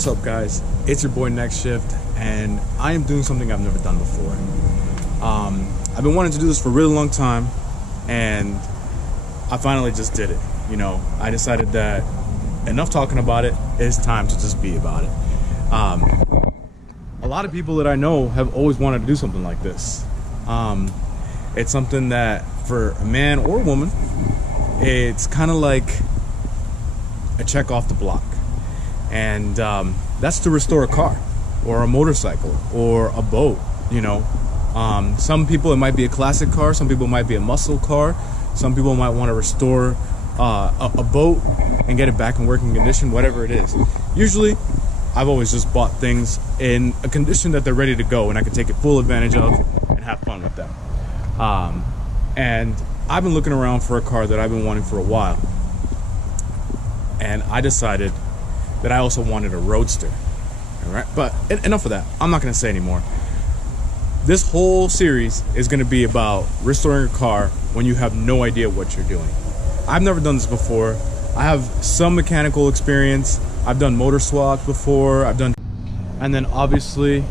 What's up, guys? It's your boy NexxShift, and I am doing something I've never done before. I've been wanting to do this for a really long time, and I finally just did it. You know, I decided that enough talking about it, it's time to just be about it. A lot of people that I know have always wanted to do something like this. It's something that for a man or woman, it's kind of like a check off the block. And that's to restore a car or a motorcycle or a boat. You know, some people it might be a classic car, some people it might be a muscle car, some people might want to restore a boat and get it back in working condition, whatever it is. Usually I've always just bought things in a condition that they're ready to go and I can take it full advantage of and have fun with them. And I've been looking around for a car that I've been wanting for a while, and I decided that I also wanted a roadster. All right, but enough of that. I'm not going to say anymore. This whole series is going to be about restoring a car when you have no idea what you're doing. I've never done this before. I have some mechanical experience. I've done motor swaps before. And then obviously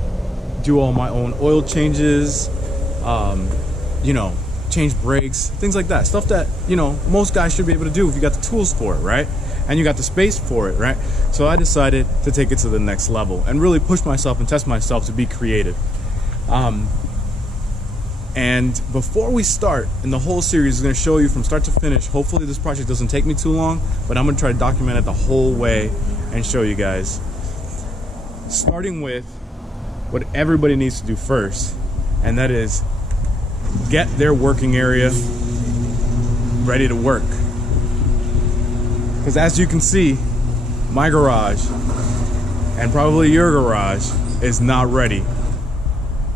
do all my own oil changes, you know, change brakes, things like that. Stuff that, you know, most guys should be able to do if you got the tools for it, right? And you got the space for it, right? So I decided to take it to the next level and really push myself and test myself to be creative. And before we start, and the whole series is going to show you from start to finish. Hopefully this project doesn't take me too long, but I'm going to try to document it the whole way and show you guys. Starting with what everybody needs to do first, and that is get their working area ready to work. Because as you can see, my garage, and probably your garage, is not ready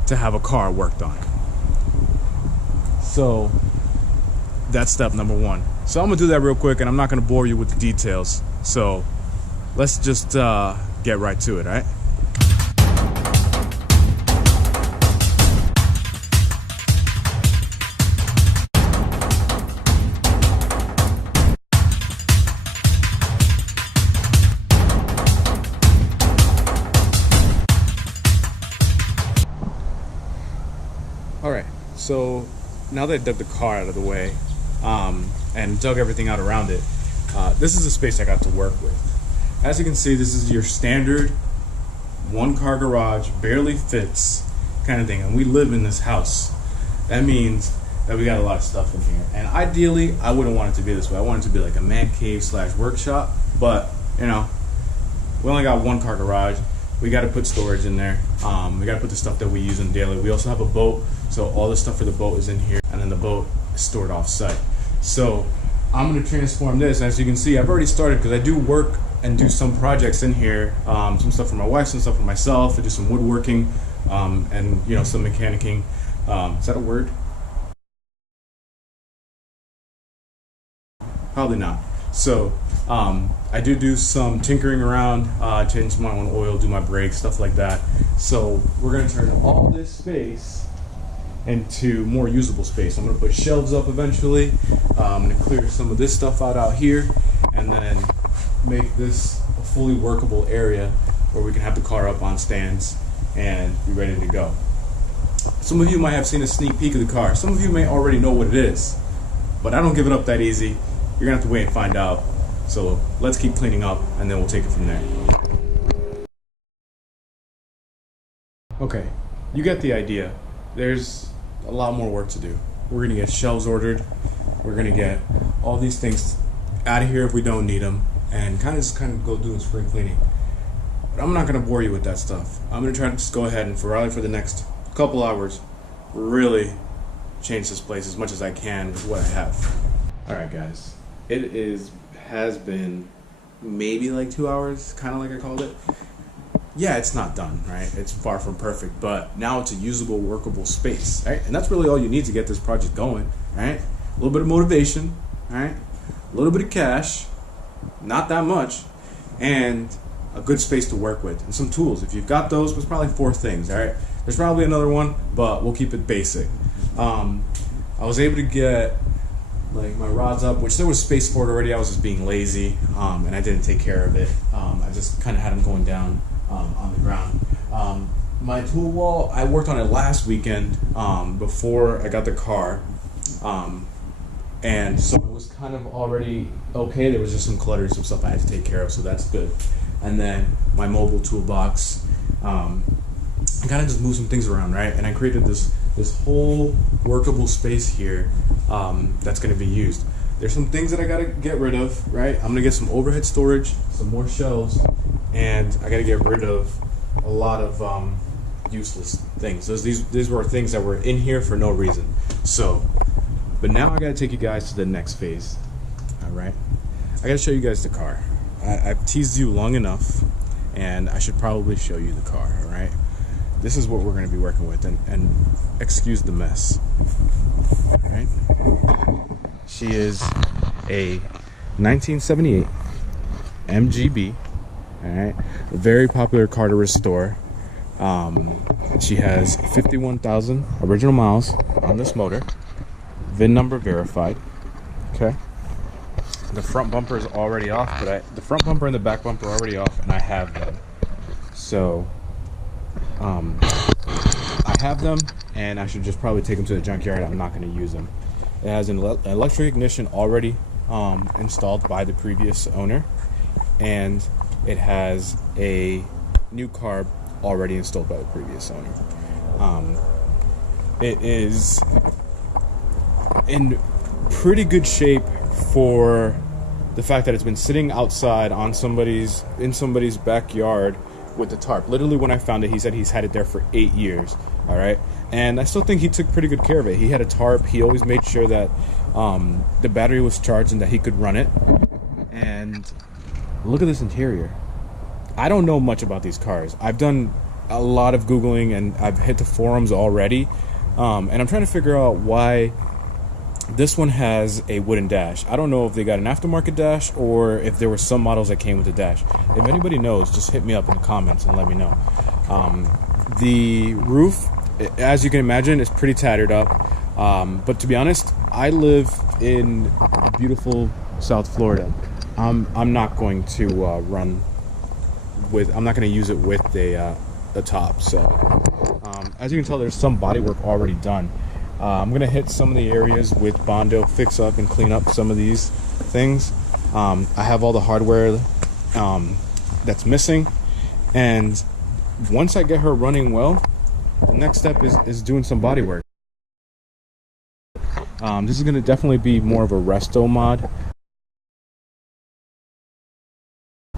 to have a car worked on. So that's step number one. So I'm gonna do that real quick, and I'm not gonna bore you with the details. So let's just get right to it, all right? Alright, so now that I dug the car out of the way and dug everything out around it, this is the space I got to work with. As you can see, this is your standard one-car garage, barely fits kind of thing, and we live in this house. That means that we got a lot of stuff in here. And ideally, I wouldn't want it to be this way. I want it to be like a man cave / workshop, but you know, we only got one car garage. We got to put storage in there. We got to put the stuff that we use in daily. We also have a boat, so all the stuff for the boat is in here, and then the boat is stored off site. So I'm going to transform this. As you can see, I've already started because I do work and do some projects in here. Some stuff for my wife, some stuff for myself. I do some woodworking, and you know, some mechanicking. Is that a word? Probably not. So I do some tinkering around, change my own oil, do my brakes, stuff like that. So we're going to turn all this space into more usable space. I'm going to put shelves up eventually. I'm going to clear some of this stuff out here, and then make this a fully workable area where we can have the car up on stands and be ready to go. Some of you might have seen a sneak peek of the car. Some of you may already know what it is, but I don't give it up that easy. You're gonna have to wait and find out. So let's keep cleaning up, and then we'll take it from there. Okay, you get the idea. There's a lot more work to do. We're gonna get shelves ordered. We're gonna get all these things out of here if we don't need them, and kind of go doing spring cleaning. But I'm not gonna bore you with that stuff. I'm gonna try to just go ahead and for the next couple hours, really change this place as much as I can with what I have. All right, guys. It has been maybe like 2 hours, kind of like I called it. Yeah, it's not done, right? It's far from perfect, but now it's a usable, workable space, right? And that's really all you need to get this project going, right? A little bit of motivation, right? A little bit of cash, not that much, and a good space to work with, and some tools. If you've got those, there's probably 4 things, all right? There's probably another one, but we'll keep it basic. I was able to get like my rod's up, which there was space for it already. I was just being lazy, and I didn't take care of it. I just kind of had them going down on the ground. My tool wall, I worked on it last weekend before I got the car, and so it was kind of already okay. There was just some clutter, some stuff I had to take care of, so that's good. And then my mobile toolbox, I kind of just moved some things around, right? And I created this whole workable space here that's going to be used. There's some things that I got to get rid of, right? I'm going to get some overhead storage, some more shelves, and I got to get rid of a lot of useless things. So these were things that were in here for no reason. So, but now I got to take you guys to the next phase. All right, I got to show you guys the car. I've teased you long enough, and I should probably show you the car. All right, this is what we're going to be working with, and excuse the mess. All right, she is a 1978 MGB. All right, a very popular car to restore. She has 51,000 original miles on this motor. VIN number verified. Okay. The front bumper is already off, but the front bumper and the back bumper are already off, and I have them. So, I have them, and I should just probably take them to the junkyard. I'm not going to use them. It has an electric ignition already installed by the previous owner, and it has a new carb already installed by the previous owner. It is in pretty good shape for the fact that it's been sitting outside in somebody's backyard with the tarp. Literally, when I found it, he said he's had it there for 8 years. All right, and I still think he took pretty good care of it. He had a tarp. He always made sure that the battery was charged and that he could run it. And look at this interior. I don't know much about these cars. I've done a lot of Googling, and I've hit the forums already, and I'm trying to figure out why this one has a wooden dash. I don't know if they got an aftermarket dash or if there were some models that came with a dash. If anybody knows, just hit me up in the comments and let me know. The roof, as you can imagine, is pretty tattered up, but to be honest, I live in beautiful South Florida. I'm not going to I'm not going to use it with the top. So as you can tell, there's some body work already done. I'm going to hit some of the areas with Bondo, fix up and clean up some of these things. I have all the hardware that's missing, and once I get her running well, the next step is doing some body work. This is going to definitely be more of a resto mod.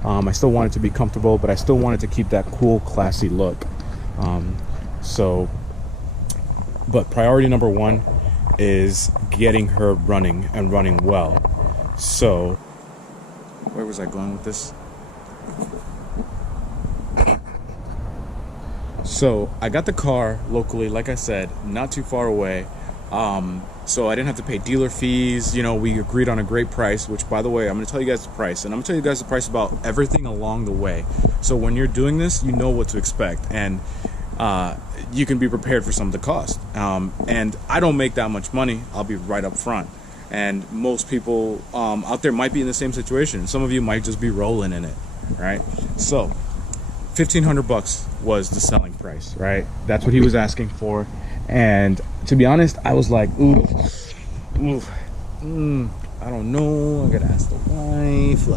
I still want it to be comfortable, but I still want it to keep that cool, classy look. But priority number one is getting her running and running well. So, where was I going with this? So, I got the car locally, like I said, not too far away. So I didn't have to pay dealer fees. You know, we agreed on a great price, which, by the way, I'm going to tell you guys the price. And I'm going to tell you guys the price about everything along the way. So when you're doing this, you know what to expect. And you can be prepared for some of the cost. And I don't make that much money. I'll be right up front. And most people out there might be in the same situation. Some of you might just be rolling in it, right? So $1,500 was the selling price, right? That's what he was asking for. And to be honest, I was like, I don't know. I gotta ask the wife.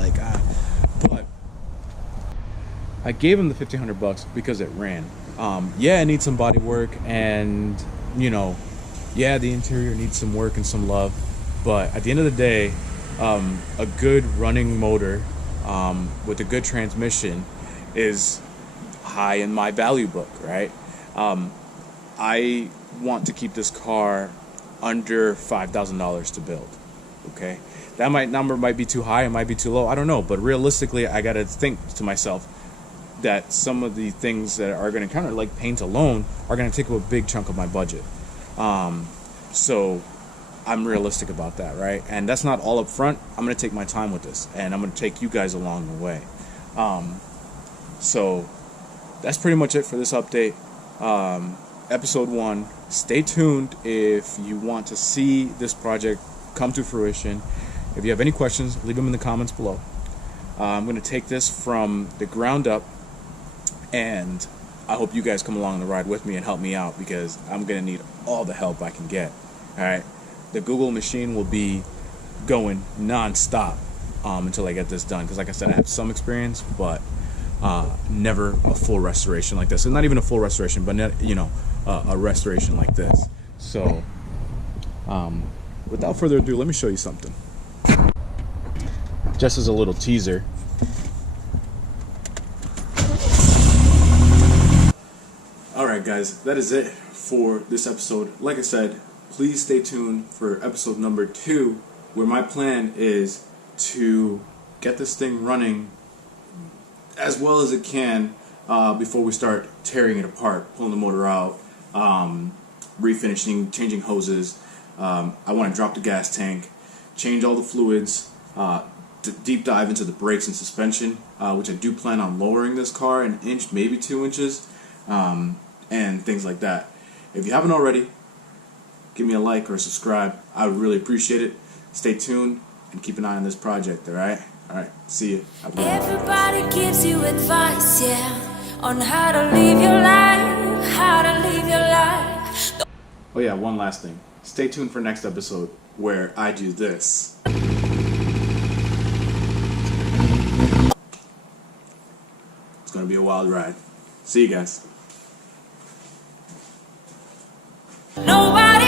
But I gave him the $1,500 because it ran. Yeah, it needs some body work, and yeah, the interior needs some work and some love. But at the end of the day, a good running motor with a good transmission is high in my value book, right? I want to keep this car under $5,000 to build. Okay, that number might be too high, it might be too low, I don't know. But realistically, I gotta think to myself that some of the things that are going to counter, like paint alone, are going to take up a big chunk of my budget. So I'm realistic about that, right? And that's not all up front. I'm going to take my time with this, and I'm going to take you guys along the way. So that's pretty much it for this update. Episode 1. Stay tuned if you want to see this project come to fruition. If you have any questions, leave them in the comments below. I'm going to take this from the ground up, and I hope you guys come along on the ride with me and help me out, because I'm going to need all the help I can get. All right, the Google machine will be going non-stop until I get this done, because like I said, I have some experience, but never a full restoration like this, and not even a full restoration, but a restoration like this. So without further ado, let me show you something. Just as a little teaser, alright guys, that is it for this episode. Like I said, please stay tuned for episode number 2, where my plan is to get this thing running as well as it can before we start tearing it apart, pulling the motor out, refinishing, changing hoses. I want to drop the gas tank, change all the fluids, to deep dive into the brakes and suspension, which I do plan on lowering this car an inch, maybe 2 inches, and things like that. If you haven't already, give me a like or a subscribe. I would really appreciate it. Stay tuned and keep an eye on this project, alright? Alright, see you. Have a good one. Everybody gives you advice, yeah, on how to live your life, how to live your life. Oh yeah, one last thing. Stay tuned for next episode where I do this. It's gonna be a wild ride. See you guys. Nobody